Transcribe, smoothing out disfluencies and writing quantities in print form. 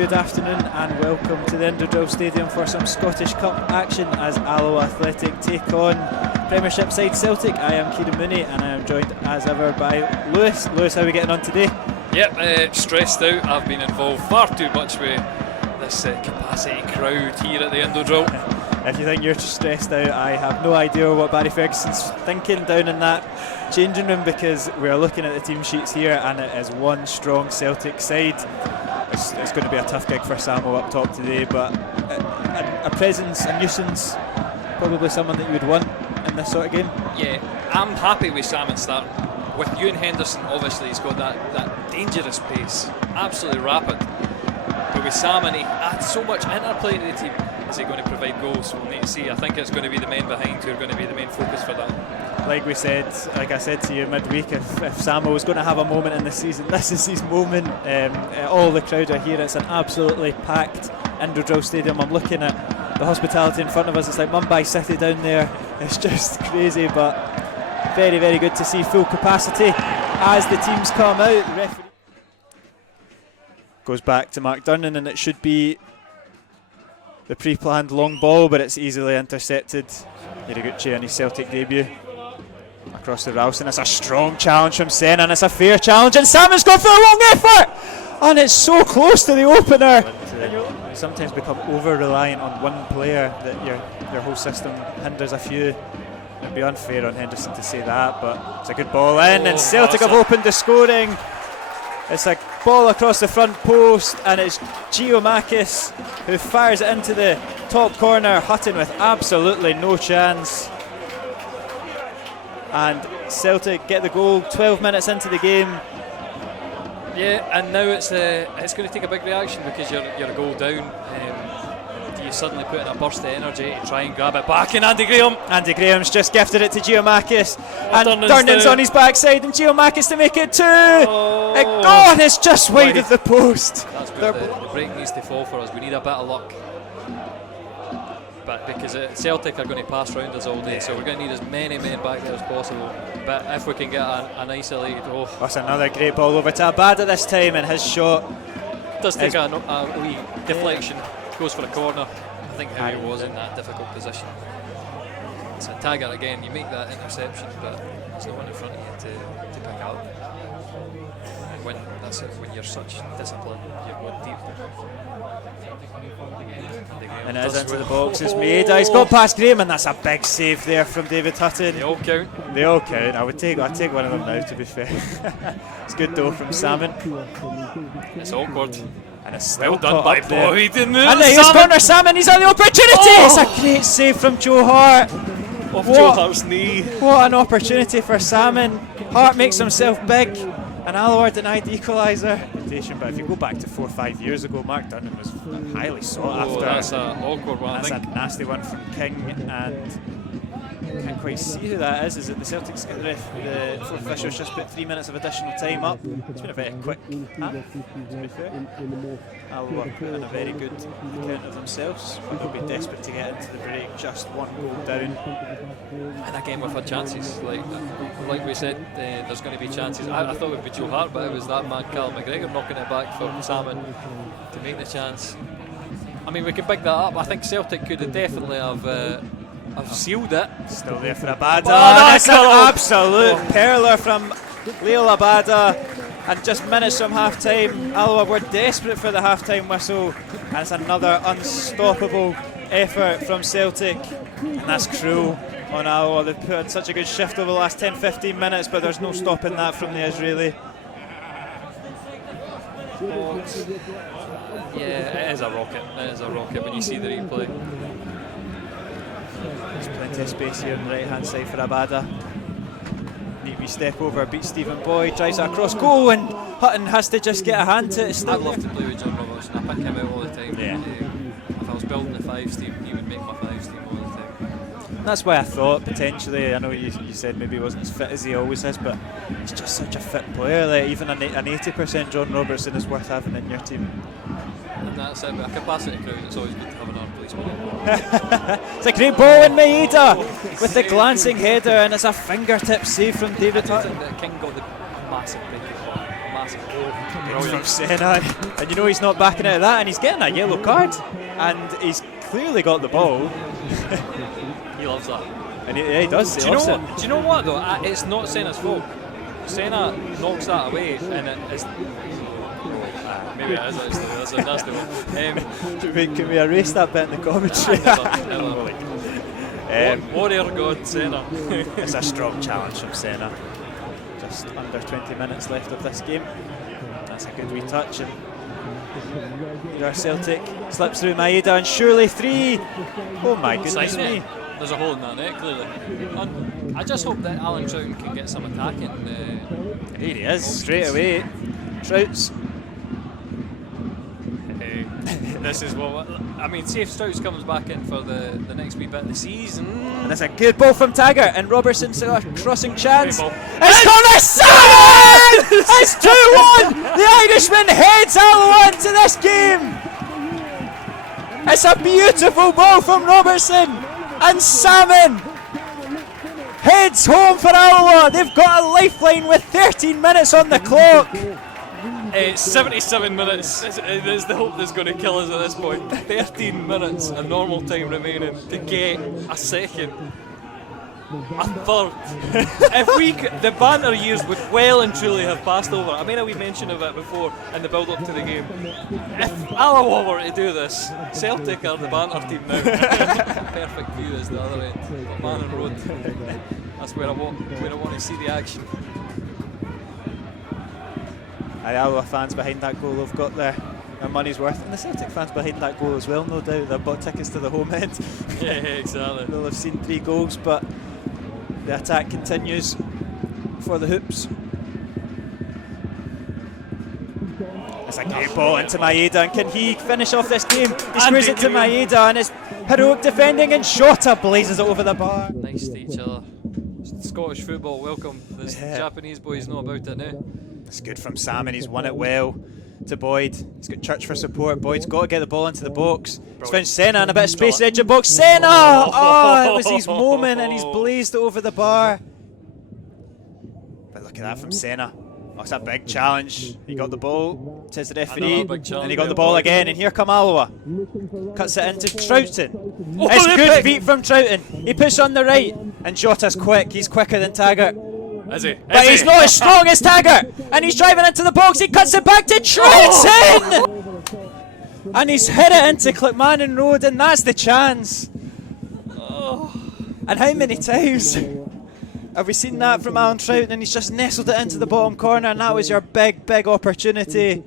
good afternoon and welcome to the Indodrill Stadium for some Scottish Cup action as Alloa Athletic take on Premiership side Celtic. I am Kieran Mooney and I am joined as ever by Lewis. Lewis, how are we getting on today? Yep, stressed out. I've been involved far too much with this capacity crowd here at the Indodrill. If you think you're stressed out, I have no idea what Barry Ferguson's thinking down in that changing room, because we're looking at the team sheets here and it is one strong Celtic side. It's going to be a tough gig for Samo up top today, but a presence, a nuisance, probably someone that you would want in this sort of game. Yeah, I'm happy with Salmon starting. With Ewan Henderson, obviously he's got that dangerous pace, absolutely rapid. But with Salmon, he adds so much interplay to the team. Is he going to provide goals? We'll need to see. I think it's going to be the men behind who are going to be the main focus for that. Like I said to you midweek, if Samo was going to have a moment in the season, this is his moment. All the crowd are here. It's an absolutely packed Indodrill Stadium. I'm looking at the hospitality in front of us. It's like Mumbai City down there. It's just crazy, but very, very good to see full capacity as the teams come out. The referee goes back to Mark Durnan, and it should be the pre-planned long ball, but it's easily intercepted. Hiraguchi on his Celtic debut across the Ralston. It's a strong challenge from Sen, and it's a fair challenge, and Salmon's gone for a long effort, and it's so close to the opener. You sometimes become over-reliant on one player that your whole system hinders a few. It'd be unfair on Henderson to say that, but it's a good ball in, and Celtic have opened the scoring. It's a ball across the front post, and it's Giamakis who fires it into the top corner. Hutton with absolutely no chance. And Celtic get the goal 12 minutes into the game. Yeah, and now it's going to take a big reaction because you're a goal down. Do you suddenly put in a burst of energy to try and grab it back? And Andy Graham's just gifted it to Giamakis, and Durnan's on his backside, and Giamakis to make it two. And it's just wide of the post. That's good. The break needs to fall for us. We need a bit of luck. But because Celtic are going to pass round us all day, so we're going to need as many men back there as possible. But if we can get an isolated that's another great ball over to Abada this time, and his shot does take a wee deflection. Goes for a corner. I think Harry was in that difficult position. It's a tagger again. You make that interception, but there's no one in front of you to pick up. And when you're such discipline, you're going deep. And it is into the box. It's Maeda. He's got past Graham, and that's a big save there from David Hutton. They all count. They all count. I'd take one of them now, to be fair. It's good though from Salmon. It's awkward. And it's well done by Boyd. And here's corner Salmon. He's on the opportunity. It's a great save from Joe Hart. Off Joe Hart's knee. What an opportunity for Salmon. Hart makes himself big, and Alloa denied the equaliser. But if you go back to 4 or 5 years ago, Mark Durnan was highly sought after. That's an awkward one. That's a nasty one from King, and I can't quite see who that is. Is it the Celtics? The fourth officials just put 3 minutes of additional time up. It's been a very quick half, to be fair. Alloa put in a very good account of themselves, but they'll be desperate to get into the break. Just one goal down. And again, we've had chances. Like we said, there's going to be chances. I thought it would be Joe Hart, but it was that man, Callum McGregor, knocking it back for Salmon to make the chance. I mean, we can pick that up. I think Celtic could have definitely have sealed it. Still there for Abada. That's an absolute perler from Leo Abada. And just minutes from half time, Alloa were desperate for the half time whistle. And it's another unstoppable effort from Celtic. And that's cruel on Alloa. They've put in such a good shift over the last 10-15 minutes, but there's no stopping that from the Israeli. Yeah, it is a rocket. It is a rocket when you see the replay. There's plenty of space here on the right hand side for Abada. Neat wee step over, beats Stephen Boyd, drives it across goal, and Hutton has to just get a hand to it. I'd love to play with John Robertson. I pick him out all the time. Yeah. If I was building the 5s team, he would make my 5s team all the time. And that's why I thought potentially, I know you said maybe he wasn't as fit as he always is, but he's just such a fit player. Like even an 80% John Robertson is worth having in your team. And that's it, but a capacity crowd, it's always good to have another policeman. It's a great ball in Maeda with the glancing header, and it's a fingertip save from David Hutton. King got the massive break. massive goal. From Senna, and you know he's not backing out of that, and he's getting a yellow card, and he's clearly got the ball. He loves that. And he does. Do you know what though? It's not Senna's fault. Senna knocks that away, and it's maybe it is actually. That's the one. Can we erase that bit in the commentary? Never. Warrior God Senna. It's a strong challenge from Senna. Just under 20 minutes left of this game. That's a good wee touch, and here are Celtic. Slips through Maeda, and surely 3. Oh my goodness me. There's a hole in that net, clearly. I just hope that Alan Troughton can get some attacking. Here he is, straight away. Trouts. This is what I mean. See if Stouts comes back in for the next wee bit of the season. And that's a good ball from Taggart, and Robertson's a crossing chance. It's Connor Salmon! It's 2-1! The Irishman heads Alloa into this game. It's a beautiful ball from Robertson, and Salmon heads home for Alloa. They've got a lifeline with 13 minutes on the clock. 77 minutes is the hope that's going to kill us at this point. 13 minutes of normal time remaining to get a second, a third. The banter years would well and truly have passed over. I mean, we mentioned of it before in the build-up to the game. If Alloa were to do this, Celtic are the banter team now. Perfect view is the other end. But Man and Road. That's where I want to see the action. The Alloa fans behind that goal have got their money's worth, and the Celtic fans behind that goal as well, no doubt. They've bought tickets to the home end. Yeah, exactly. They'll have seen 3 goals, but the attack continues for the Hoops. It's a great ball into Maeda, and can he finish off this game? He screws it to Maeda, and it's heroic defending, and Shota blazes it over the bar. Nice to each other. Scottish football, welcome. The Japanese boys know about it now. It's good from Salmon, he's won it well to Boyd. He's got Church for support. Boyd's got to get the ball into the box. He's found Senna and a bit of space edge of box. Senna! Oh, it was his moment, and he's blazed over the bar. But look at that from Senna. Oh, it's a big challenge. He got the ball, says the referee, and he got the ball again, and here come Alloa. Cuts it into Troughton. It's good feet from Troughton. He puts on the right, and Jota's quick. He's quicker than Taggart. Is he? But he's not as strong as Taggart, and he's driving into the box. He cuts it back to Troughton, and he's hit it into Clickmannon Road, and that's the chance. And how many times have we seen that from Alan Troughton, and he's just nestled it into the bottom corner, and that was your big opportunity.